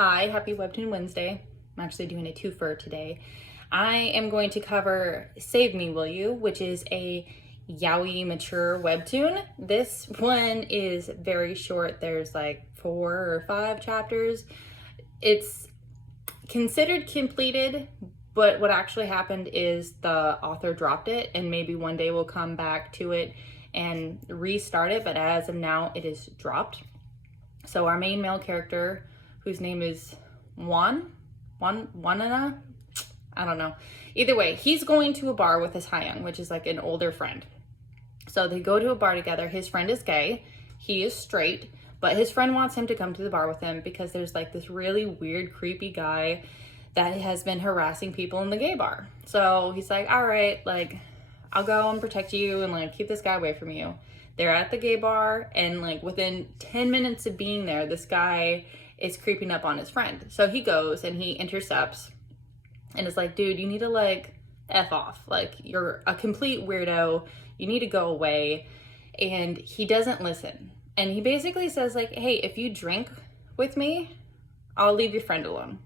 Hi, happy Webtoon Wednesday. I'm actually doing a twofer today. I am going to cover Save Me Will You, which is a yaoi mature webtoon. This one is very short. There's like 4 or 5 chapters. It's considered completed, but what actually happened is the author dropped it, and maybe one day we'll come back to it and restart it, but as of now it is dropped. So our main male character, whose name is Wanana, I don't know. Either way, he's going to a bar with his Hyung, which is like an older friend. So they go to a bar together. His friend is gay, he is straight, but his friend wants him to come to the bar with him because there's like this really weird, creepy guy that has been harassing people in the gay bar. So he's like, all right, like, I'll go and protect you and like keep this guy away from you. They're at the gay bar, and like within 10 minutes of being there, this guy is creeping up on his friend. So he goes and he intercepts and is like, dude, you need to like F off. Like, you're a complete weirdo. You need to go away. And he doesn't listen. And he basically says like, hey, if you drink with me, I'll leave your friend alone.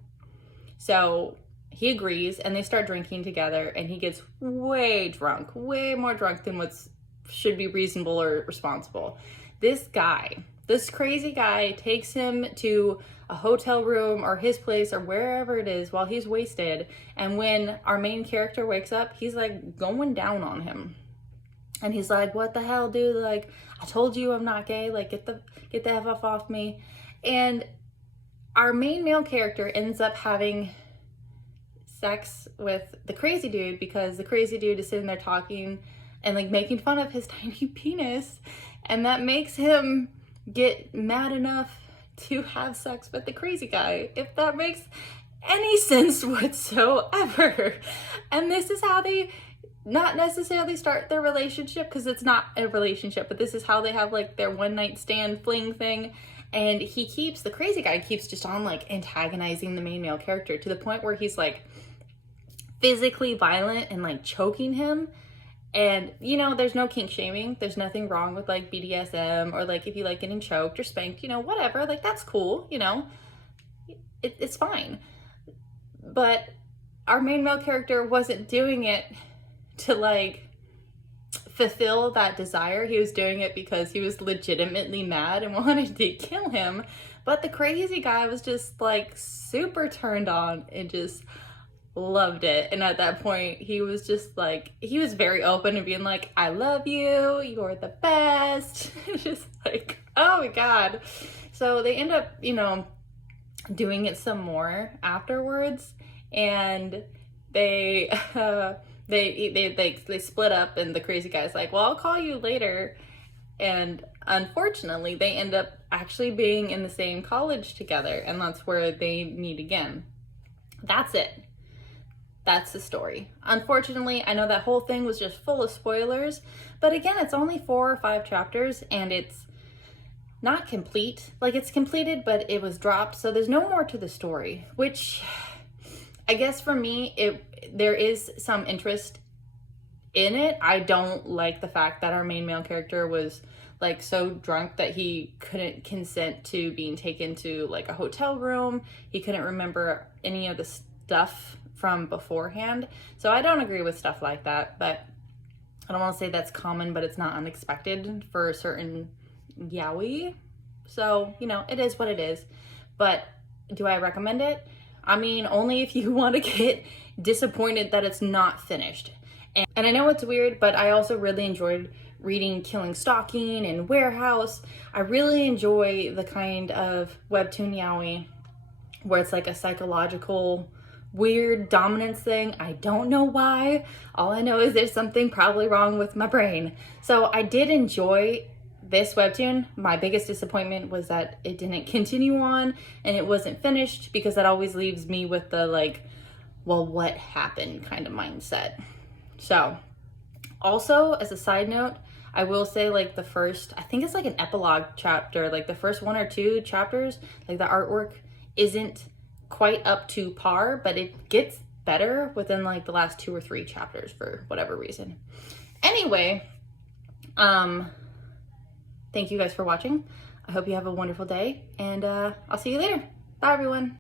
So he agrees, and they start drinking together, and he gets way drunk, way more drunk than what's should be reasonable or responsible. This guy, this crazy guy, takes him to a hotel room or his place or wherever it is while he's wasted. And when our main character wakes up, he's like going down on him. And he's like, what the hell, dude? Like, I told you I'm not gay. Like, get the F off me. And our main male character ends up having sex with the crazy dude because the crazy dude is sitting there talking and like making fun of his tiny penis, and that makes him get mad enough to have sex with the crazy guy, if that makes any sense whatsoever. And this is how they not necessarily start their relationship, because it's not a relationship, but this is how they have like their one night stand fling thing. And the crazy guy keeps just on like antagonizing the main male character to the point where he's like physically violent and like choking him. And, you know, there's no kink shaming. There's nothing wrong with like BDSM, or like if you like getting choked or spanked, you know, whatever, like that's cool, you know, it's fine. But our main male character wasn't doing it to like fulfill that desire. He was doing it because he was legitimately mad and wanted to kill him. But the crazy guy was just like super turned on and just loved it. And at that point, he was just like, he was very open to being like, I love you, you're the best. Just like, oh my god. So they end up, you know, doing it some more afterwards, and they split up, and the crazy guy's like, well, I'll call you later. And unfortunately, they end up actually being in the same college together, and that's where they meet again. That's it. That's the story. Unfortunately, I know that whole thing was just full of spoilers, but again, it's only 4 or 5 chapters, and it's not complete. Like, it's completed, but it was dropped, so there's no more to the story, which I guess for me, there is some interest in it. I don't like the fact that our main male character was like so drunk that he couldn't consent to being taken to like a hotel room. He couldn't remember any of the stuff from beforehand. So I don't agree with stuff like that, but I don't want to say that's common, but it's not unexpected for a certain yaoi. So, you know, it is what it is. But do I recommend it? I mean, only if you want to get disappointed that it's not finished. And I know it's weird, but I also really enjoyed reading Killing Stalking and Warehouse. I really enjoy the kind of webtoon yaoi where it's like a psychological weird dominance thing. I don't know why. All I know is there's something probably wrong with my brain. So I did enjoy this webtoon. My biggest disappointment was that it didn't continue on and it wasn't finished, because that always leaves me with the like, well, what happened kind of mindset. So also, as a side note, I will say like the first, I think it's like an epilogue chapter, like the first 1 or 2 chapters, like the artwork isn't quite up to par, but it gets better within like the last 2 or 3 chapters for whatever reason. Anyway, thank you guys for watching. I hope you have a wonderful day, and I'll see you later. Bye everyone.